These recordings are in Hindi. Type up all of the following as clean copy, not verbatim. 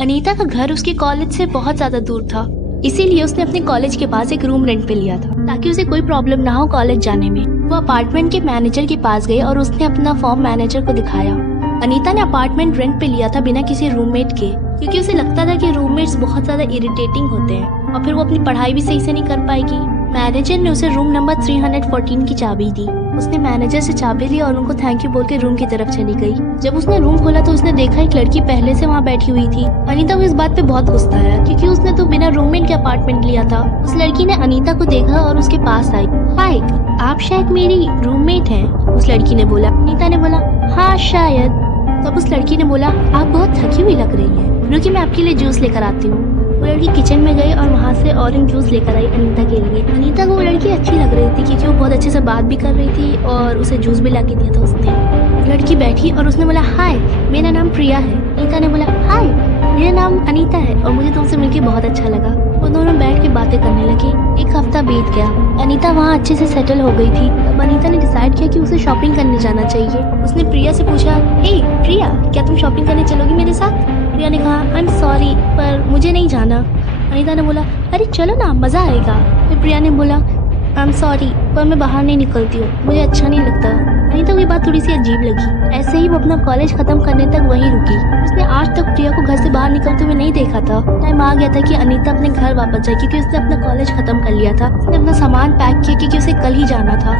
अनीता का घर उसके कॉलेज से बहुत ज्यादा दूर था, इसीलिए उसने अपने कॉलेज के पास एक रूम रेंट पे लिया था ताकि उसे कोई प्रॉब्लम ना हो कॉलेज जाने में। वो अपार्टमेंट के मैनेजर के पास गई और उसने अपना फॉर्म मैनेजर को दिखाया। अनीता ने अपार्टमेंट रेंट पे लिया था बिना किसी रूममेट के, क्योंकि उसे लगता था कि रूममेट्स बहुत ज्यादा इरिटेटिंग होते हैं और फिर वो अपनी पढ़ाई भी सही से नहीं कर पाएगी। मैनेजर ने उसे रूम नंबर 314 की चाबी दी। उसने मैनेजर से चाबी ली और उनको थैंक यू बोल के रूम की तरफ चली गई। जब उसने रूम खोला तो उसने देखा एक लड़की पहले से वहाँ बैठी हुई थी। अनीता को इस बात पे बहुत गुस्सा आया, क्योंकि उसने तो बिना रूममेट के अपार्टमेंट लिया था। उस लड़की ने अनीता को देखा और उसके पास आई। हाय, आप शायद मेरी रूममेट हैं, उस लड़की ने बोला। अनीता ने बोला हाँ शायद। तब उस लड़की ने बोला आप बहुत थकी हुई लग रही हैं, रुकिए मैं आपके लिए जूस लेकर आती हूँ। वो लड़की किचन में गई और वहाँ से ऑरेंज जूस लेकर आई अनीता के लिए। अनीता को वो लड़की अच्छी लग रही थी, क्योंकि वो बहुत अच्छे से बात भी कर रही थी और उसे जूस भी ला के दिया था उसने। लड़की बैठी और उसने बोला हाय, मेरा नाम प्रिया है। अनीता ने बोला हाय, मेरा नाम अनीता है और मुझे तुमसे मिलके बहुत अच्छा लगा। वो दोनों बैठ के बातें करने लगे। एक हफ्ता बीत गया। अनीता वहाँ अच्छे से सेटल हो गई थी। तब अनीता ने डिसाइड किया कि उसे शॉपिंग करने जाना चाहिए। उसने प्रिया से पूछा, हे प्रिया, क्या तुम शॉपिंग करने चलोगी मेरे साथ? प्रिया ने कहा आई एम सॉरी, पर मुझे नहीं जाना। अनीता ने बोला अरे चलो ना, मज़ा आएगा। फिर प्रिया ने बोला आई एम सॉरी, पर मैं बाहर नहीं निकलती हूँ, मुझे अच्छा नहीं लगता। अनीता को ये बात थोड़ी सी अजीब लगी। ऐसे ही वो अपना कॉलेज खत्म करने तक वहीं रुकी। उसने आज तक प्रिया को घर से बाहर निकलते हुए नहीं देखा था। टाइम आ गया था कि अनीता अपने घर वापस जाए, क्योंकि उसने अपना कॉलेज खत्म कर लिया था। उसने अपना सामान पैक किया क्योंकि उसे कल ही जाना था।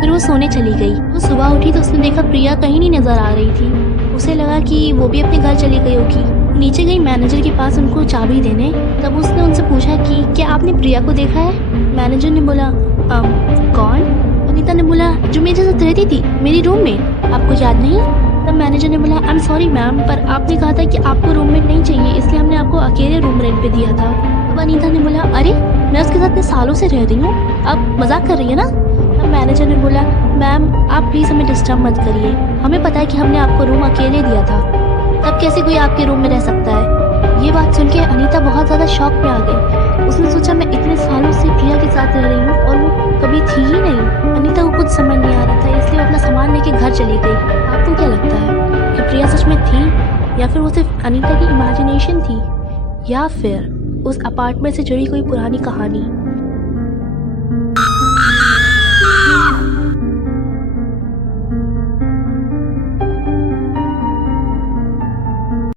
फिर वो सोने चली गई। वो सुबह उठी तो उसने देखा प्रिया कहीं नहीं नजर आ रही थी। उसे लगा कि वो भी अपने घर चली गई होगी। नीचे गई मैनेजर के पास उनको चाबी देने। तब उसने उनसे पूछा कि क्या आपने प्रिया को देखा है? मैनेजर ने बोला कौन? अनीता ने बोला जो मेरे साथ रहती थी, मेरी रूम में, आपको याद नहीं? तब मैनेजर ने बोला आई एम सॉरी मैम, पर आपने कहा था कि आपको रूममेट नहीं चाहिए, इसलिए हमने आपको अकेले रूम रेंट पे दिया था। तब अनीता ने बोला अरे मैं उसके साथ इतने सालों से रह रही हूँ, आप मजाक कर रही है ना? तब मैनेजर ने बोला मैम आप प्लीज़ हमें डिस्टर्ब मत करिए, हमें पता है कि हमने आपको रूम अकेले दिया था, तब कैसे कोई आपके रूम में रह सकता है? ये बात सुन के अनीता बहुत ज़्यादा शॉक में आ गई। उसने सोचा मैं इतने सालों से प्रिया के साथ रह रही हूँ और वो कभी थी ही नहीं। अनीता को कुछ समझ नहीं आ रहा था, इसलिए वो अपना सामान लेके घर चली गई। आपको क्या लगता है कि प्रिया सच में थी, या फिर वो सिर्फ अनीता की इमेजिनेशन थी, या फिर उस अपार्टमेंट से जुड़ी कोई पुरानी कहानी?